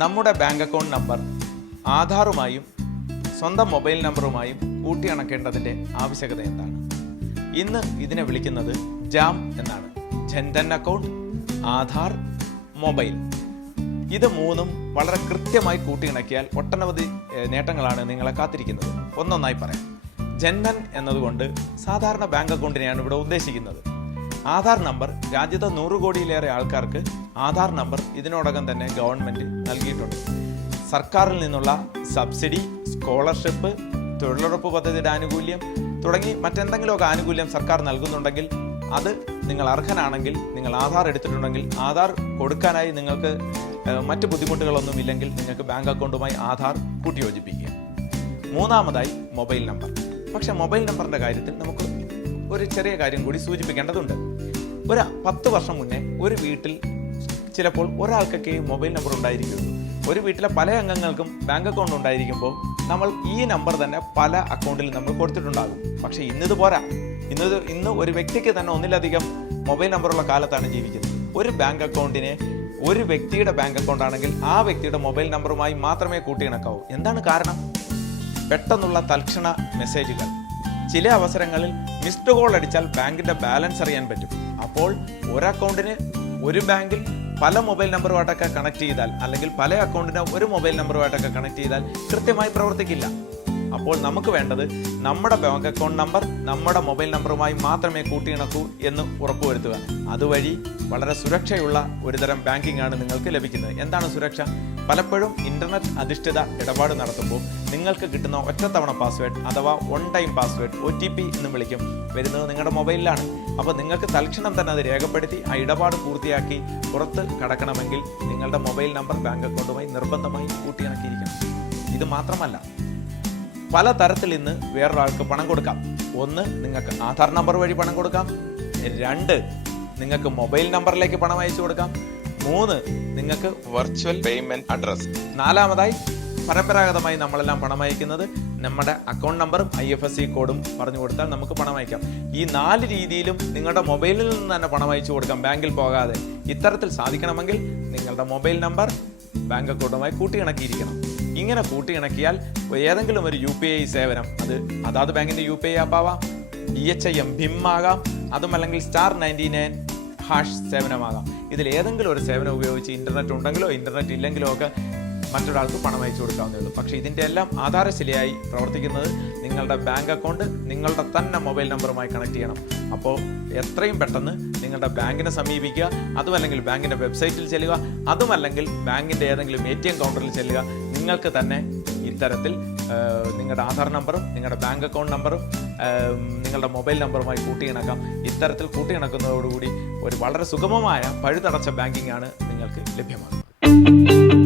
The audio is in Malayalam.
നമ്മുടെ ബാങ്ക് അക്കൗണ്ട് നമ്പർ ആധാറുമായും സ്വന്തം മൊബൈൽ നമ്പറുമായും കൂട്ടിയിണക്കേണ്ടതിൻ്റെ ആവശ്യകത എന്താണ്? ഇന്ന് ഇതിനെ വിളിക്കുന്നത് ജാം എന്നാണ്. ജൻധൻ അക്കൗണ്ട്, ആധാർ, മൊബൈൽ, ഇത് മൂന്നും വളരെ കൃത്യമായി കൂട്ടിയിണക്കിയാൽ ഒട്ടനവധി നേട്ടങ്ങളാണ് നിങ്ങളെ കാത്തിരിക്കുന്നത്. ഒന്നൊന്നായി പറയാം. ജൻധൻ എന്നതുകൊണ്ട് സാധാരണ ബാങ്ക് അക്കൗണ്ടിനെയാണ് ഇവിടെ ഉദ്ദേശിക്കുന്നത്. ആധാർ നമ്പർ രാജ്യത്തെ 100 കോടിയിലേറെ ആൾക്കാർക്ക് ആധാർ നമ്പർ ഇതിനോടകം തന്നെ ഗവൺമെൻറ് നൽകിയിട്ടുണ്ട്. സർക്കാരിൽ നിന്നുള്ള സബ്സിഡി, സ്കോളർഷിപ്പ്, തൊഴിലുറപ്പ് പദ്ധതിയുടെ ആനുകൂല്യം തുടങ്ങി മറ്റെന്തെങ്കിലുമൊക്കെ ആനുകൂല്യം സർക്കാർ നൽകുന്നുണ്ടെങ്കിൽ അത് നിങ്ങൾ അർഹനാണെങ്കിൽ, നിങ്ങൾ ആധാർ എടുത്തിട്ടുണ്ടെങ്കിൽ ആധാർ കൊടുക്കാനായി നിങ്ങൾക്ക് മറ്റ് ബുദ്ധിമുട്ടുകളൊന്നും ഇല്ലെങ്കിൽ നിങ്ങൾക്ക് ബാങ്ക് അക്കൗണ്ടുമായി ആധാർ കൂട്ടിയോജിപ്പിക്കുക. മൂന്നാമതായി മൊബൈൽ നമ്പർ. പക്ഷേ മൊബൈൽ നമ്പറിൻ്റെ കാര്യത്തിൽ നമുക്ക് ഒരു ചെറിയ കാര്യം കൂടി സൂചിപ്പിക്കേണ്ടതുണ്ട്. ഒരു 10 വർഷം മുന്നേ ഒരു വീട്ടിൽ ചിലപ്പോൾ ഒരാൾക്കൊക്കെ മൊബൈൽ നമ്പർ ഉണ്ടായിരിക്കുള്ളൂ. ഒരു വീട്ടിലെ പല അംഗങ്ങൾക്കും ബാങ്ക് അക്കൗണ്ട് ഉണ്ടായിരിക്കുമ്പോൾ നമ്മൾ ഈ നമ്പർ തന്നെ പല അക്കൗണ്ടിൽ നമ്മൾ കൊടുത്തിട്ടുണ്ടാകും. പക്ഷേ ഇന്നിത് പോരാ. ഇന്ന് ഒരു വ്യക്തിക്ക് തന്നെ ഒന്നിലധികം മൊബൈൽ നമ്പറുള്ള കാലത്താണ് ജീവിക്കുന്നത്. ഒരു ബാങ്ക് അക്കൗണ്ടിനെ ഒരു വ്യക്തിയുടെ ബാങ്ക് അക്കൗണ്ട് ആണെങ്കിൽ ആ വ്യക്തിയുടെ മൊബൈൽ നമ്പറുമായി മാത്രമേ കൂട്ടിയിണക്കാവൂ. എന്താണ് കാരണം? പെട്ടെന്നുള്ള തൽക്ഷണ മെസ്സേജുകൾ. ചില അവസരങ്ങളിൽ മിസ്ഡ് കോൾ അടിച്ചാൽ ബാങ്കിൻ്റെ ബാലൻസ് അറിയാൻ പറ്റും. അപ്പോൾ ഒരു അക്കൗണ്ടിന് ഒരു ബാങ്കിൽ പല മൊബൈൽ നമ്പറുമായിട്ടൊക്കെ കണക്ട് ചെയ്താൽ, അല്ലെങ്കിൽ പല അക്കൗണ്ടിന് ഒരു മൊബൈൽ നമ്പറുമായിട്ടൊക്കെ കണക്ട് ചെയ്താൽ കൃത്യമായി പ്രവർത്തിക്കില്ല. അപ്പോൾ നമുക്ക് വേണ്ടത് നമ്മുടെ ബാങ്ക് അക്കൗണ്ട് നമ്പർ നമ്മുടെ മൊബൈൽ നമ്പറുമായി മാത്രമേ കൂട്ടിയിണക്കൂ എന്ന് ഉറപ്പുവരുത്തുക. അതുവഴി വളരെ സുരക്ഷയുള്ള ഒരുതരം ബാങ്കിംഗ് ആണ് നിങ്ങൾക്ക് ലഭിക്കുന്നത്. എന്താണ് സുരക്ഷ? പലപ്പോഴും ഇൻ്റർനെറ്റ് അധിഷ്ഠിത ഇടപാട് നടത്തുമ്പോൾ നിങ്ങൾക്ക് കിട്ടുന്ന ഒറ്റത്തവണ പാസ്വേഡ് അഥവാ വൺ ടൈം പാസ്വേഡ്, OTP എന്ന് വിളിക്കും, വരുന്നത് നിങ്ങളുടെ മൊബൈലിലാണ്. അപ്പോൾ നിങ്ങൾക്ക് തൽക്ഷണം തന്നെ അത് രേഖപ്പെടുത്തി ആ ഇടപാട് പൂർത്തിയാക്കി പുറത്ത് കടക്കണമെങ്കിൽ നിങ്ങളുടെ മൊബൈൽ നമ്പർ ബാങ്ക് അക്കൗണ്ടുമായി നിർബന്ധമായി കൂട്ടിയിണക്കിയിരിക്കണം. ഇത് മാത്രമല്ല, പല തരത്തിൽ ഇന്ന് വേറൊരാൾക്ക് പണം കൊടുക്കാം. 1, നിങ്ങൾക്ക് ആധാർ നമ്പർ വഴി പണം കൊടുക്കാം. 2, നിങ്ങൾക്ക് മൊബൈൽ നമ്പറിലേക്ക് പണം അയച്ചു കൊടുക്കാം. 3, നിങ്ങൾക്ക് വെർച്വൽ പേയ്മെന്റ് അഡ്രസ്. 4, പരമ്പരാഗതമായി നമ്മളെല്ലാം പണം അയക്കുന്നത് നമ്മുടെ അക്കൗണ്ട് നമ്പറും IFSC കോഡും പറഞ്ഞു കൊടുത്താൽ നമുക്ക് പണം അയക്കാം. ഈ 4 രീതിയിലും നിങ്ങളുടെ മൊബൈലിൽ നിന്ന് തന്നെ പണം അയച്ചു കൊടുക്കാം, ബാങ്കിൽ പോകാതെ. ഇത്തരത്തിൽ സാധിക്കണമെങ്കിൽ നിങ്ങളുടെ മൊബൈൽ നമ്പർ ബാങ്ക് അക്കൗണ്ടുമായി കൂട്ടിയിണക്കിയിരിക്കണം. ഇങ്ങനെ കൂട്ടിയിണക്കിയാൽ ഏതെങ്കിലും ഒരു UPI സേവനം, അത് അതാത് ബാങ്കിൻ്റെ UPI ആപ്പ് ആവാം, EHIM BHIM ആകാം, അതുമല്ലെങ്കിൽ *99# സേവനമാകാം. ഇതിൽ ഏതെങ്കിലും ഒരു സേവനം ഉപയോഗിച്ച് ഇൻ്റർനെറ്റ് ഉണ്ടെങ്കിലോ ഇൻ്റർനെറ്റ് ഇല്ലെങ്കിലോ ഒക്കെ മറ്റൊരാൾക്ക് പണം അയച്ചു കൊടുക്കാവുന്നേ ഉള്ളൂ. പക്ഷേ ഇതിൻ്റെ എല്ലാം ആധാരശിലയായി പ്രവർത്തിക്കുന്നത് നിങ്ങളുടെ ബാങ്ക് അക്കൗണ്ട് നിങ്ങളുടെ തന്നെ മൊബൈൽ നമ്പറുമായി കണക്ട് ചെയ്യണം. അപ്പോൾ എത്രയും പെട്ടെന്ന് നിങ്ങളുടെ ബാങ്കിനെ സമീപിക്കുക, അതുമല്ലെങ്കിൽ ബാങ്കിൻ്റെ വെബ്സൈറ്റിൽ ചെല്ലുക, അതുമല്ലെങ്കിൽ ബാങ്കിൻ്റെ ഏതെങ്കിലും ATM കൗണ്ടറിൽ ചെല്ലുക. നിങ്ങൾക്ക് തന്നെ ഇത്തരത്തിൽ നിങ്ങളുടെ ആധാർ നമ്പറും നിങ്ങളുടെ ബാങ്ക് അക്കൗണ്ട് നമ്പറും നിങ്ങളുടെ മൊബൈൽ നമ്പറുമായി കൂട്ടിയിണക്കാം. ഇത്തരത്തിൽ കൂട്ടിയിണക്കുന്നതോടുകൂടി ഒരു വളരെ സുഗമമായ പഴുതടച്ച ബാങ്കിംഗ് ആണ് നിങ്ങൾക്ക് ലഭ്യമാകുന്നത്.